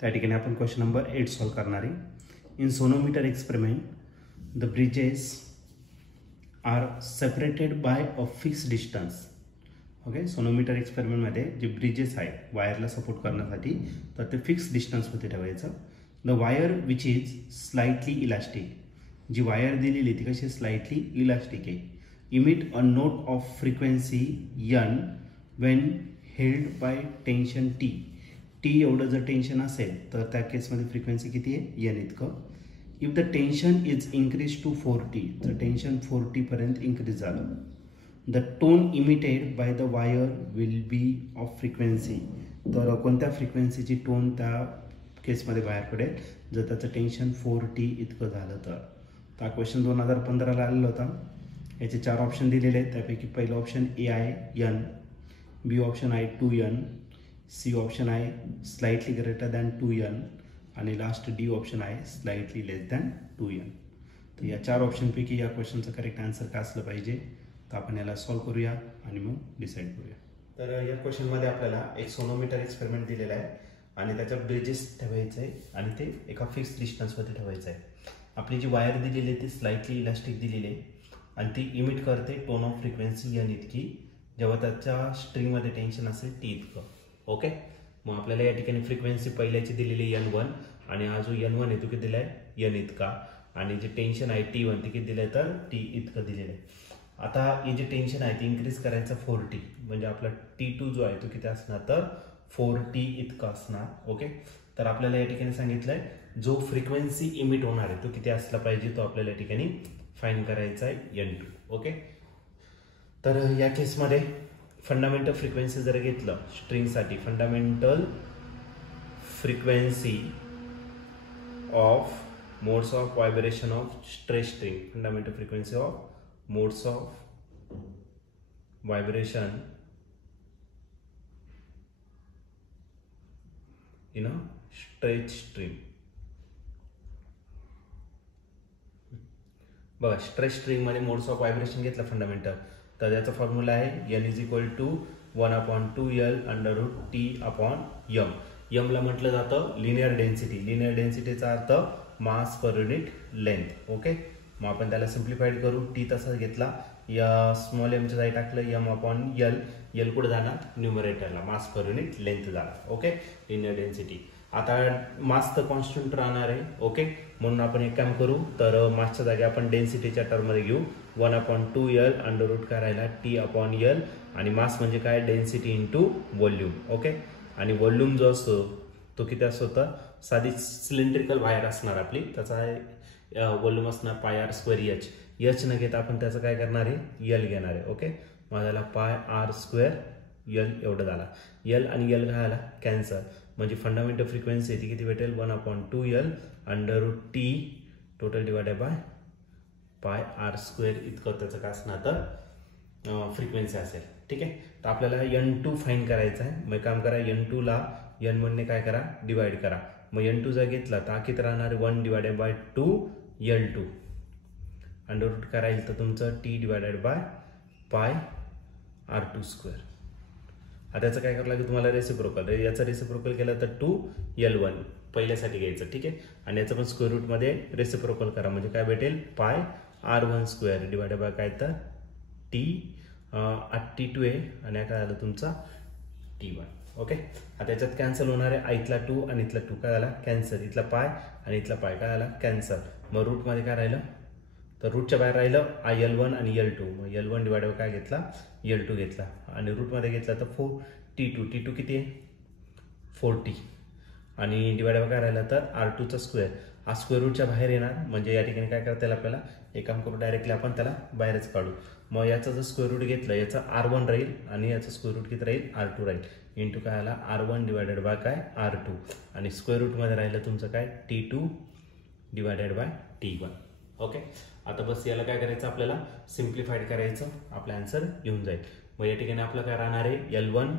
त्या ठिकाणी आपण क्वेश्चन नंबर 8 सॉल्व करणार आहे। In sonometer experiment the bridges are separated by a fix distance. Okay, sonometer एक्सपेरिमेंटमध्ये जे ब्रिजेस आहेत वायरला सपोर्ट करण्यासाठी तर ते फिक्स डिस्टन्समध्ये ठेवायचं। The wire which is slightly elastic, जी वायर दिलेली ती कशी स्लाइटली इलास्टिक आहे। Emit a note of frequency n when held by tension t। T एवढं जर टेन्शन असेल तर त्या केसमध्ये फ्रिक्वेन्सी किती आहे n इतकं। If the tension is increase to 4t, जर टेन्शन 4t पर्यंत इन्क्रीज झालं, the tone emitted by the wire will be of frequency, तर कोणत्या फ्रिक्वेन्सीची टोन त्या केसमध्ये बाहेर पडेल जर त्याचं टेन्शन 4t इतकं झालं तर। हा क्वेश्चन 2015ला आलेला होता। याचे 4 ऑप्शन दिलेले आहेत, त्यापैकी पहिलं ऑप्शन ए आहे n, बी ऑप्शन आहे 2n, सी ऑप्शन आहे स्लाइटली ग्रेटर दॅन 2n आणि लास्ट डी ऑप्शन आहे स्लाइटली लेस दॅन 2n। तर या 4 ऑप्शनपैकी या क्वेश्चनचं करेक्ट आन्सर काय असलं पाहिजे तर आपण याला सॉल्व करूया आणि मग डिसाईड करूया। तर या क्वेश्चनमध्ये आपल्याला एक सोनोमीटर एक्सपेरिमेंट दिलेला आहे आणि त्याच्यात ब्रिजेस ठेवायचं आहे आणि ते एका फिक्स डिस्टन्समध्ये ठेवायचं आहे। आपली जी वायर दिलेली आहे ती स्लाइटली इलास्टिक दिलेली आहे आणि ती इमिट करते टोन ऑफ फ्रिक्वेन्सी n इतकी जेव्हा त्याच्या स्ट्रिंगमध्ये टेन्शन असेल t इतकं। ओके, मग आपल्याला या ठिकाणी फ्रिक्वेन्सी पहिल्याची दिलेली n1 आणि हा जो n1 आहे तो किती दिला आहे n इतका आणि जे टेन्शन आहे t1 ते किती दिलं आहे तर t इतकं दिलेलं आहे। आता हे जे टेन्शन आहे ते इन्क्रीज करायचं 4t, म्हणजे आपला t2 जो आहे तो किती असणार तर 4t इतका असणार। ओके, तर आपल्याला या ठिकाणी सांगितलंय जो फ्रिक्वेन्सी इमिट होणार आहे तो किती असला पाहिजे तो आपल्याला या ठिकाणी फाइंड करायचा आहे n2। ओके, तर या केसमध्ये फंडामेंटल फ्रिक्वेन्सी जर घेतलं स्ट्रिंगसाठी, fundamental frequency of modes of vibration of stress string, fundamental frequency of modes of vibration in a stretch string. बघा, स्ट्रेस स्ट्रिंग मध्ये मोड्स ऑफ व्हायब्रेशन घेतलं फंडामेंटल तर याचा फॉर्म्युला आहे n is equal to 1/2l under root t upon m। m ला म्हटलं जातं linear density, linear डेन्सिटीचा अर्थ मास पर युनिट लेंथ। ओके, मग आपण त्याला सिम्प्लिफाईड करू, t तसा घेतला या स्मॉल m च्या जागी टाकलं m अपॉन l, l कुठे जाणार न्यूमरेटरला, मास पर युनिट लेंथ झाला। Okay, linear density. आता मास तर कॉन्स्टंट राहणार आहे। ओके, म्हणून आपण एक काम करू तर मासच्या जागी आपण डेन्सिटीच्या टर्ममध्ये घेऊ 1/2l अंडर रूट काय राहिला t अपॉन l आणि मास म्हणजे काय डेन्सिटी इंटू व्हॉल्यूम। ओके, आणि व्हॉल्यूम जो असतो तो किती असतो तर साधी सिलेंड्रिकल वायर असणार आपली, त्याचा व्हॉल्यूम असणार πr²h। h न घेता आपण त्याचं काय करणार आहे l घेणार आहे। ओके, मग झाला πr² l एवढं झाला, l आणि l काय झाला कॅन्सल, म्हणजे फंडामेंटल फ्रिक्वेन्सी ती किती भेटेल 1/2l under root t total divided by πr² इतकं त्याचं काय असणार तर फ्रिक्वेन्सी असेल। ठीक आहे, तर आपल्याला n2 फाइंड करायचं आहे। मग काम करा, n2 ला n1 ने काय करा डिवाइड करा, मग n2 जर घेतला तर किती राहणार 1 divided by 2l2 under route काय राहील तर तुमचं t डिवायडेड बाय πr²। आता याचं काय करावं लागेल तुम्हाला रेसिप्रोकल, याचा रेसिप्रोकल केला तर 2l1 पहिल्यासाठी घ्यायचं। ठीक आहे, आणि याचं पण स्क्वेअर रूट मध्ये रेसिप्रोकल करा म्हणजे काय भेटेल πr² डिवायडेड बाय काय तर t t2 आहे आणि काय झालं तुमचा t1। ओके, आता याच्यात कॅन्सल होणार आहे, इथला 2 आणि इथला 2 काय झाला कॅन्सल, इथला पाय आणि इथला पाय काय झाला कॅन्सल। मग रूट मध्ये काय राहिलं तर रूटच्या बाहेर राहिलं l1 आणि l2, मग l1 डिवाइड काय घेतला l2 घेतला आणि रूट मध्ये घेतला तर 4t2, t2 किती आहे 4t आणि डिवाइड काय राहिला तर r2 चा स्क्वेअर, हा स्क्वेअर रूटच्या बाहेर येणार म्हणजे या ठिकाणी काय करता येईल आपल्याला एक काम करू डायरेक्टली आपण त्याला बाहेरच काढू। मग याचा जर स्क्वेअर रूट घेतला याचा r1 राहील आणि याचा स्क्वेअर रूट किती राहील r2 राहील इंटू काय आला r1 डिवायडेड बाय काय r2 आणि स्क्वेअर रूट मध्ये राहिलं तुमचं काय t2 divided by t1। Okay, आता बस याला काय करायचं आपल्याला सिम्प्लिफाईड करायचं, आपला आन्सर येऊन जाईल। मग या ठिकाणी आपलं काय राहणार आहे l1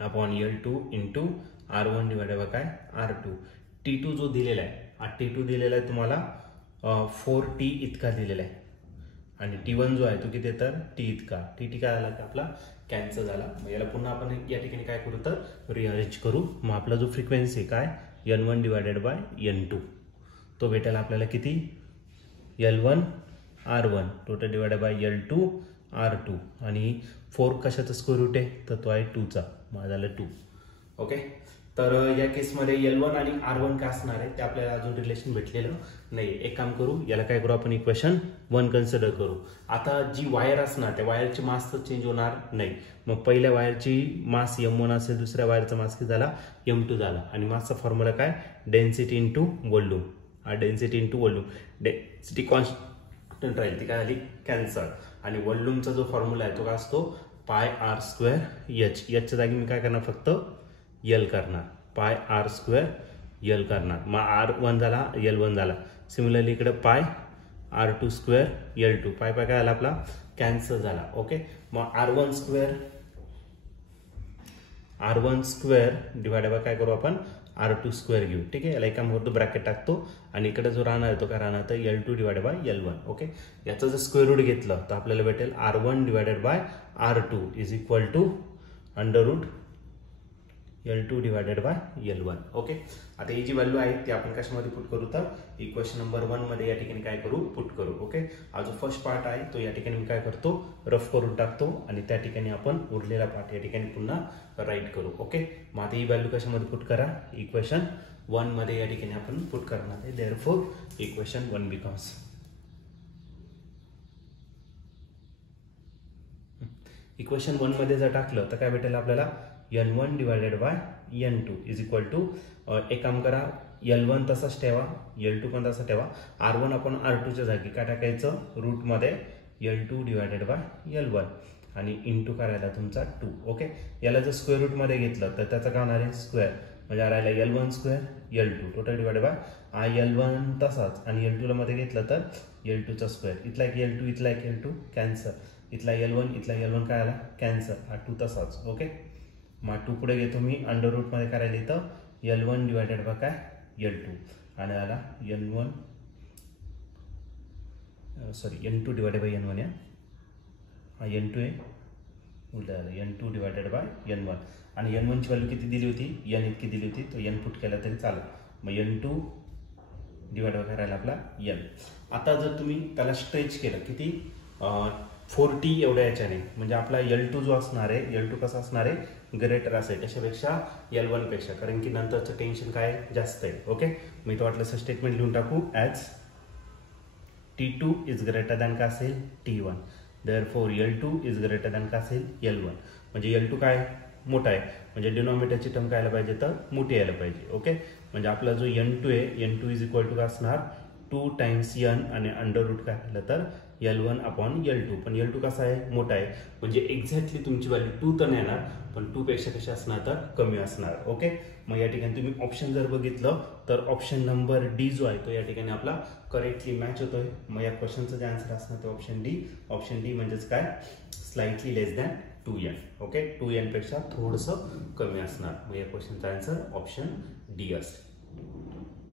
upon l2 into r1 divided by काय r2। t2 जो दिलेला आहे हा t2 दिलेला आहे तुम्हाला 4t इतका दिलेला आहे आणि T1 जो आहे तो किती तर T इतका. T काय झाला की आपला कॅन्सल झाला. मग याला पुन्हा आपण या ठिकाणी काय करू तर रिअरेंज करू. मग आपला जो फ्रिक्वेन्सी काय N1 डिवायडेड बाय N2 तो भेटेल आपल्याला किती L1 R1 total divided bye L2 R2 आणि 4 कशाचा स्क्वेअर रूट आहे तर तो आहे 2चा. मग झालं 2. ओके. तर या केसमध्ये L1 आणि R1 काय असणार आहे ते आपल्याला अजून रिलेशन भेटलेलं नाही. एक काम करू, याला काय करू आपण इक्वेशन 1 कन्सिडर करू. आता जी वायर असणार त्या वायरची मास तर चेंज होणार नाही. मग पहिल्या वायरची मास M1 असेल, दुसऱ्या वायरचा मास किती झाला M2 झाला. आणि मासचा फॉर्म्युला काय density into volume. Density into volume. Density constant राहील ती काय झाली कॅन्सल. आणि व्हॉल्यूमचा जो फॉर्म्युला आहे तो काय असतो पाय आर स्क्वेअर एच. एचच्या जागी मी काय करणार फक्त L करणार. पाय आर स्क्वेअर L करणार. मग R1 झाला L1 झाला. सिमिलरली इकडे पाय R2 स्क्वेअर L2. पाय काय झाला आपला कॅन्सल झाला. ओके. मग R1 स्क्वेअर डिवाइडेड बाय काय करू आपण R2 स्क्वेअर घेऊ. ठीक आहे. याला एक काम करतो ब्रॅकेट टाकतो आणि इकडे जो राहणार आहे तो काय राहणार तर L2 divided by L1. Okay. याचं जर स्क्वेअर रूट घेतलं तर आपल्याला भेटेल R1 divided by R2 is equal to under root L2 divided by L1. Okay. आता ही जी व्हॅल्यू आहे ती आपण कशामध्ये पुट करू तर इक्वेशन नंबर 1 मध्ये या ठिकाणी काय करू पुट करू. ओके. हा जो फर्स्ट पार्ट आहे तो या ठिकाणी मी काय करतो रफ करून टाकतो आणि त्या ठिकाणी आपण उरलेला पार्ट या ठिकाणी पुन्हा राईट करू. ओके. मग आता ही व्हॅल्यू कशामध्ये पुट करा इक्वेशन 1 मध्ये या ठिकाणी आपण पुट करणार आहे. देअरफॉर इक्वेशन 1 बिकॉज इक्वेशन 1 मध्ये जर टाकलं तर काय भेटेल आपल्याला N1 divided by N2 is equal to एक काम करा L1 तसाच ठेवा L2 पण तसा ठेवा. R1 आपण R2च्या जागी काय टाकायचं रूटमध्ये L2 डिवायडेड बाय L1 आणि इंटू करायला तुमचा 2. ओके. याला जर स्क्वेअर रूटमध्ये घेतलं तर त्याचं काय होणार आहे स्क्वेअर म्हणजे राहिला L1 square L2 total divided by L1 तसाच आणि L2 ला मध्ये घेतलं तर L2चा स्क्वेअर. इथला एक L2 इथला एक L2 कॅन्सल. इथला L1 इथला L1 काय आला कॅन्सल. हा 2 तसाच. ओके. मग 2 पुढे घेतो मी अंडर रूट मध्ये करायला इथं L1 डिवायडेड बाय काय L2 आणि आला N1 N2 divided by N1 या हा N2 आहे उलट झालं N2 डिवायडेड बाय N1 आणि N1 ची व्हॅल्यू किती दिली होती N इतकी दिली होती तो N पुट केला तरी चालेल. मग N2 डिवायड बाय करायला आपला N. आता जर तुम्ही त्याला स्ट्रेच केलं किती 40 एवढ्या याच्याने म्हणजे आपला L2 जो असणार आहे L2 कसा असणार आहे ग्रेटर असेल त्याच्यापेक्षा L1 पेक्षा कारण की नंतरचं टेन्शन काय जास्त आहे. ओके. मी तो वाटलं स्टेटमेंट लिहून टाकू as T2 is greater than का असेल T1. Therefore L2 is greater than का असेल L1. म्हणजे L2 काय मोठा आहे म्हणजे डिनॉमिनेटरची टर्म काय यायला पाहिजे तर मोठी यायला पाहिजे. ओके. म्हणजे आपला जो N2 आहे N2 इज इक्वल टू काय असणार 2 टाइम्स N आणि अंडर रूट काय केलं तर L1 अपॉन L2. पण L2 कसा आहे मोठा आहे म्हणजे एक्झॅक्टली तुमची व्हॅल्यू 2 तर नाही येणार पण 2 पेक्षा कशी असणार तर कमी असणार. ओके. मग या ठिकाणी तुम्ही ऑप्शन जर बघितलं तर ऑप्शन नंबर डी जो आहे तो या ठिकाणी आपला करेक्टली मॅच होतोय. मग या क्वेश्चनचं जे आन्सर असणार ते ऑप्शन डी. ऑप्शन डी म्हणजेच काय स्लाइटली लेस दॅन 2n. ओके. 2n पेक्षा थोडंसं कमी असणार. मग या क्वेश्चनचा आन्सर ऑप्शन डी असेल.